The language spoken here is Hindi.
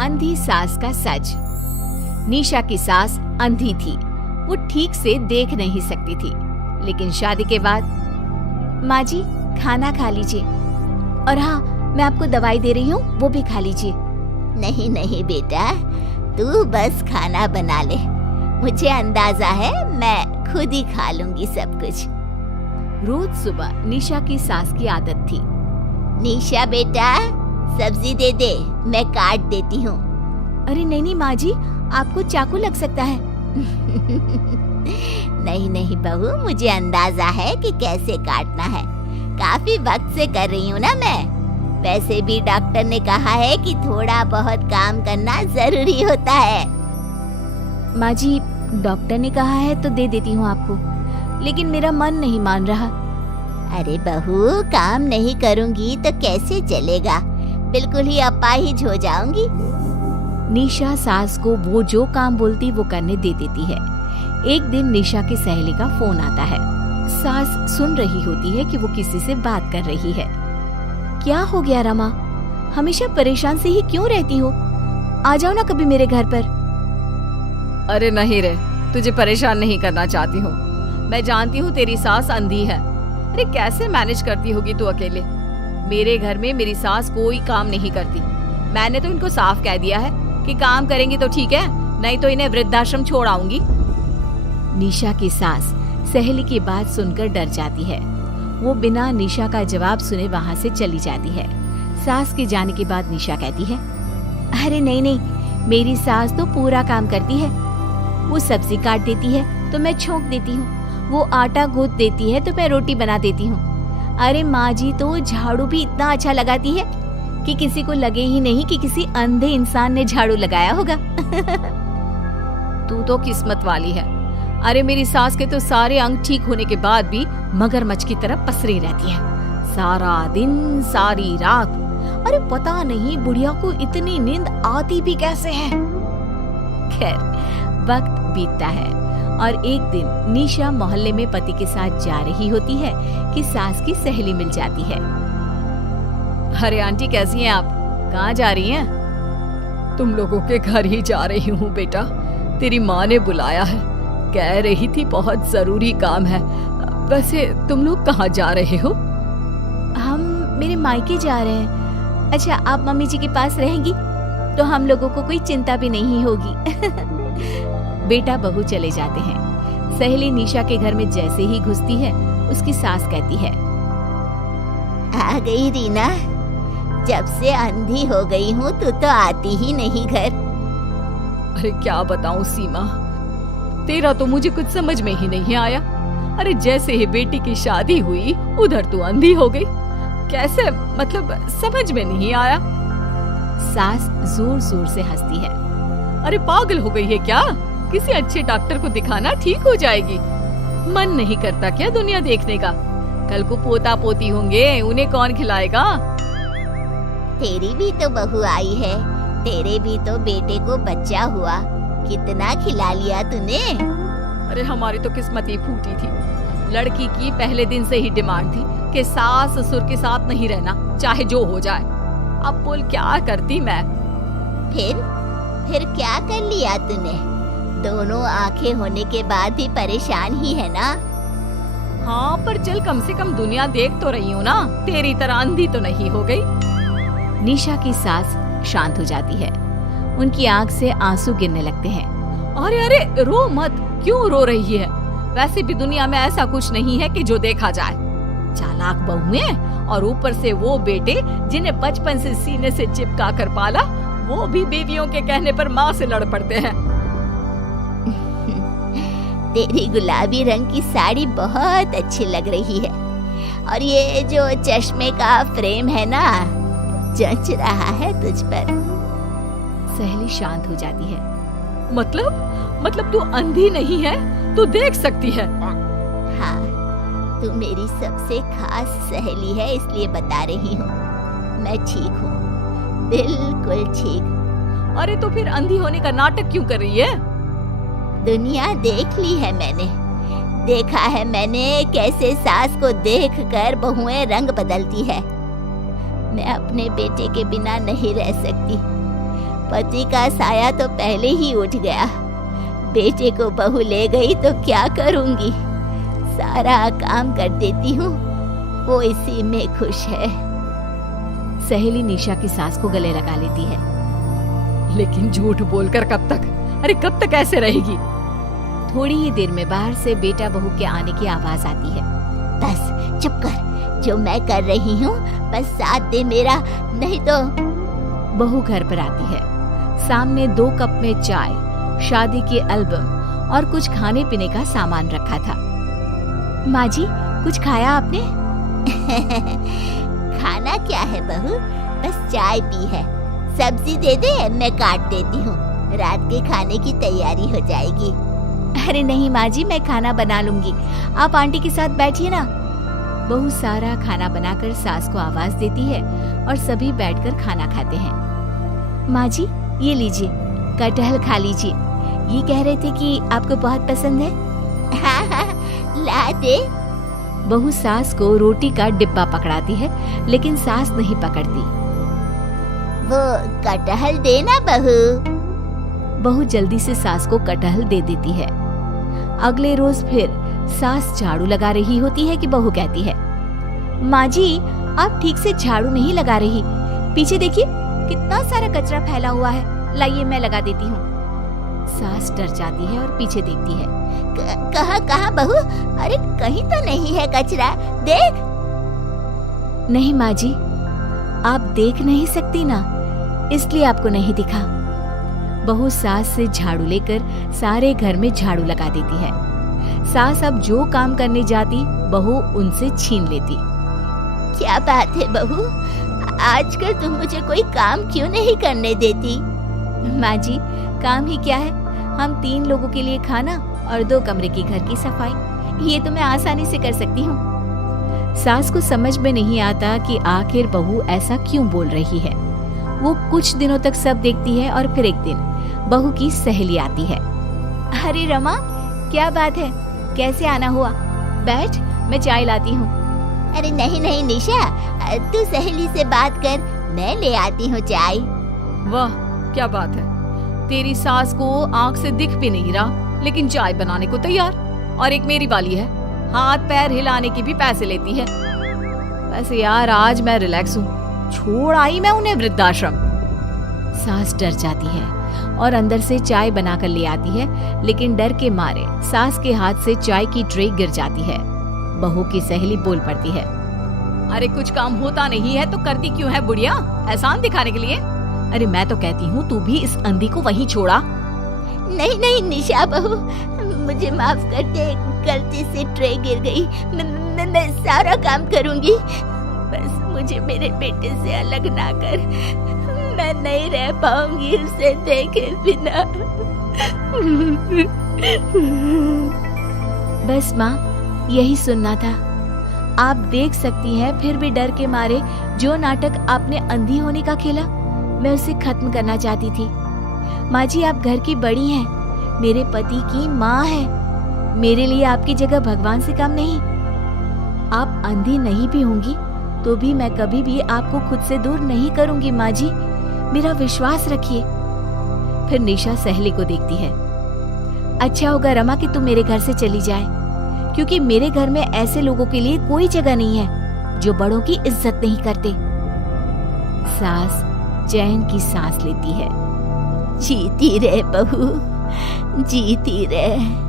अंधी सास का सच। निशा की सास अंधी थी, वो ठीक से देख नहीं सकती थी, लेकिन शादी के बाद माँ जी खाना खा लीजिए, और हाँ मैं आपको दवाई दे रही हूँ, वो भी खा लीजिए। नहीं नहीं बेटा, तू बस खाना बना ले, मुझे अंदाजा है मैं खुद ही खा लूंगी सब कुछ। रोज सुबह निशा की सास की आदत थी। निशा बेटा, सब्जी दे दे, मैं काट देती हूँ। अरे नहीं माँ जी, आपको चाकू लग सकता है। नहीं नहीं बहू, मुझे अंदाजा है कि कैसे काटना है, काफी वक्त से कर रही हूँ ना मैं। वैसे भी डॉक्टर ने कहा है कि थोड़ा बहुत काम करना जरूरी होता है। माँ जी, डॉक्टर ने कहा है तो दे देती हूँ आपको, लेकिन मेरा मन नहीं मान रहा। अरे बहू, काम नहीं करूँगी तो कैसे चलेगा, बिल्कुल ही अपाहिज हो जाऊंगी। निशा सास को वो जो काम बोलती वो करने दे देती है। एक दिन निशा की सहेली का फोन आता है। सास सुन रही होती है कि वो किसी से बात कर रही है। क्या हो गया रमा, हमेशा परेशान से ही क्यों रहती हो? आ जाओ ना कभी मेरे घर पर। अरे नहीं रे, तुझे परेशान नहीं करना चाहती हूँ। मैं जानती हूँ तेरी सास अंधी है। अरे कैसे मैनेज करती होगी तू अकेले? मेरे घर में मेरी सास कोई काम नहीं करती। मैंने तो इनको साफ कह दिया है कि काम करेंगी तो ठीक है, नहीं तो इन्हें वृद्धाश्रम छोड़ आऊंगी। निशा की सास सहेली की बात सुनकर डर जाती है। वो बिना निशा का जवाब सुने वहाँ से चली जाती है। सास के जाने के बाद निशा कहती है, अरे नहीं, मेरी सास तो पूरा काम करती है। वो सब्जी काट देती है तो मैं छोंक देती हूँ, वो आटा गूंथ देती है तो मैं रोटी बना देती हूँ। अरे माँ जी तो झाड़ू भी इतना अच्छा लगाती है कि किसी को लगे ही नहीं कि किसी अंधे इंसान ने झाड़ू लगाया होगा। तू तो किस्मत वाली है। अरे मेरी सास के तो सारे अंग ठीक होने के बाद भी मगरमच्छ की तरह पसरी रहती है, सारा दिन सारी रात। अरे पता नहीं बुढ़िया को इतनी नींद आती भी कैसे है। खैर वक्त बीतता है और एक दिन निशा मोहल्ले में पति के साथ जा रही होती है कि सास की सहेली मिल जाती है। अरे आंटी कैसी हैं आप? कहाँ जा रही हैं? तुम लोगों के घर ही जा रही हूँ बेटा, तेरी माँ ने बुलाया है, कह रही थी बहुत जरूरी काम है। वैसे तुम लोग कहाँ जा रहे हो? हम मेरे मायके जा रहे हैं। अच्छा, आप मम्मी जी के पास रहेंगी तो हम लोगों को कोई चिंता भी नहीं होगी। बेटा बहू चले जाते हैं। सहेली निशा के घर में जैसे ही घुसती है, उसकी सास कहती है, आ गई रीना, जब से अंधी हो गई हूँ तू तो आती ही नहीं घर। अरे क्या बताऊं सीमा, तेरा तो मुझे कुछ समझ में ही नहीं आया। अरे जैसे ही बेटी की शादी हुई उधर तू अंधी हो गई, कैसे? मतलब समझ में नहीं आया। सास जोर जोर से हंसती है। अरे पागल हो गई है क्या? किसी अच्छे डॉक्टर को दिखाना, ठीक हो जाएगी। मन नहीं करता क्या दुनिया देखने का? कल को पोता पोती होंगे, उन्हें कौन खिलाएगा? तेरी भी तो बहू आई है, तेरे भी तो बेटे को बच्चा हुआ, कितना खिला लिया तूने। अरे हमारी तो किस्मत ही फूटी थी। लड़की की पहले दिन से ही डिमांड थी कि सास ससुर के साथ नहीं रहना, चाहे जो हो जाए। अब बोल क्या करती मैं? फिर क्या कर लिया तूने? दोनों आंखें होने के बाद भी परेशान ही है ना? हाँ, पर चल कम से कम दुनिया देख तो रही हूँ ना, तेरी तरह अंधी तो नहीं हो गई। निशा की सास शांत हो जाती है, उनकी आंख से आंसू गिरने लगते हैं। अरे रो मत, क्यों रो रही है? वैसे भी दुनिया में ऐसा कुछ नहीं है कि जो देखा जाए। चालाक बहुएं और ऊपर से वो बेटे जिन्हें बचपन से सीने से चिपका कर पाला, वो भी बीवियों के कहने पर माँ से लड़ पड़ते हैं। तेरी गुलाबी रंग की साड़ी बहुत अच्छी लग रही है, और ये जो चश्मे का फ्रेम है ना, जच रहा है तुझ पर। सहेली शांत हो जाती है। मतलब तू अंधी नहीं है, तू देख सकती है। हाँ, तू मेरी सबसे खास सहेली है, इसलिए बता रही हूँ। मैं ठीक हूँ, बिल्कुल ठीक। अरे तो फिर अंधी होने का नाटक क्यों कर रही है? दुनिया देख ली है मैंने, देखा है मैंने कैसे सास को देखकर बहुएं रंग बदलती है। मैं अपने बेटे के बिना नहीं रह सकती, पति का साया तो पहले ही उठ गया। बेटे को बहू ले गई तो क्या करूंगी? सारा काम कर देती हूँ, वो इसी में खुश है। सहेली निशा की सास को गले लगा लेती है। लेकिन झूठ बोलकर कब तक? अरे कब तक ऐसे रहेगी? थोड़ी ही देर में बाहर से बेटा बहू के आने की आवाज आती है। बस चुप कर, जो मैं कर रही हूँ बस साथ दे मेरा, नहीं तो। बहू घर पर आती है। सामने 2 कप में चाय, शादी के एल्बम और कुछ खाने पीने का सामान रखा था। माँ जी, कुछ खाया आपने? खाना क्या है बहू, बस चाय पी है। सब्जी दे दे, मैं काट देती हूँ, रात के खाने की तैयारी हो जाएगी। अरे नहीं माँ जी, मैं खाना बना लूंगी, आप आंटी के साथ बैठिए ना। बहू सारा खाना बनाकर सास को आवाज देती है और सभी बैठकर खाना खाते हैं। माँ जी, ये लीजिए, कटहल खा लीजिए, ये कह रहे थे कि आपको बहुत पसंद है। हाँ हाँ, ला दे। बहू सास को रोटी का डिब्बा पकड़ाती है, लेकिन सास नहीं पकड़ती। वो कटहल देना बहू। बहू जल्दी से सास को कटहल दे देती है। अगले रोज फिर सास झाड़ू लगा रही होती है कि बहू कहती है, माँ जी, आप ठीक से झाड़ू नहीं लगा रही, पीछे देखिए कितना सारा कचरा फैला हुआ है, लाइए मैं लगा देती हूँ। सास डर जाती है और पीछे देखती है। कहाँ बहू? अरे कहीं तो नहीं है कचरा, देख। नहीं माँ जी, आप देख नहीं सकती ना, इसलिए आपको नहीं दिखा। बहू सास से झाड़ू लेकर सारे घर में झाड़ू लगा देती है। सास अब जो काम करने जाती, बहू उनसे छीन लेती। क्या बात है बहू, आजकल तुम मुझे कोई काम क्यों नहीं करने देती? माँ जी, काम ही क्या है, हम 3 लोगों के लिए खाना और 2 कमरे की घर की सफाई, ये तो मैं आसानी से कर सकती हूँ। सास को समझ में नहीं आता कि आखिर बहू ऐसा क्यों बोल रही है। वो कुछ दिनों तक सब देखती है और फिर एक दिन बहू की सहेली आती है। अरे रमा, क्या बात है, कैसे आना हुआ? बैठ, मैं चाय लाती हूँ। अरे नहीं नहीं निशा, तू सहेली से बात कर, मैं ले आती हूँ चाय। वाह, क्या बात है, तेरी सास को आंख से दिख भी नहीं रहा, लेकिन चाय बनाने को तैयार। और एक मेरी वाली है, हाथ पैर हिलाने की भी पैसे लेती है। वैसे यार आज मैं रिलैक्स हूँ, छोड़ आई मैं उन्हें वृद्धाश्रम। सास डर जाती है और अंदर से चाय बनाकर ले आती है, लेकिन डर के मारे सास के हाथ से चाय की ट्रे गिर जाती है। बहू की सहेली बोल पड़ती है, अरे कुछ काम होता नहीं है तो करती क्यों है बुढ़िया, एहसान दिखाने के लिए? अरे मैं तो कहती हूँ तू भी इस अंधी को वहीं छोड़ा। नहीं नहीं निशा बहू, मुझे माफ कर दे, गलती से ट्रे गिर गई, मैं सारा काम करूंगी, बस मुझे मेरे बेटे से अलग ना कर, मैं नहीं रह पाऊंगी उसे देखे बिना। बस माँ, यही सुनना था। आप देख सकती हैं, फिर भी डर के मारे जो नाटक आपने अंधी होने का खेला, मैं उसे खत्म करना चाहती थी। माँ जी, आप घर की बड़ी हैं, मेरे पति की माँ है, मेरे लिए आपकी जगह भगवान से कम नहीं। आप अंधी नहीं भी होंगी तो भी मैं कभी भी आपको खुद से दूर नहीं करूंगी माँ जी, मेरा विश्वास रखिए। फिर निशा सहेली को देखती है। अच्छा होगा रमा कि तुम मेरे घर से चली जाए, क्योंकि मेरे घर में ऐसे लोगों के लिए कोई जगह नहीं है जो बड़ों की इज्जत नहीं करते। सास चैन की सांस लेती है। जीती रहे बहू, जीती रहे।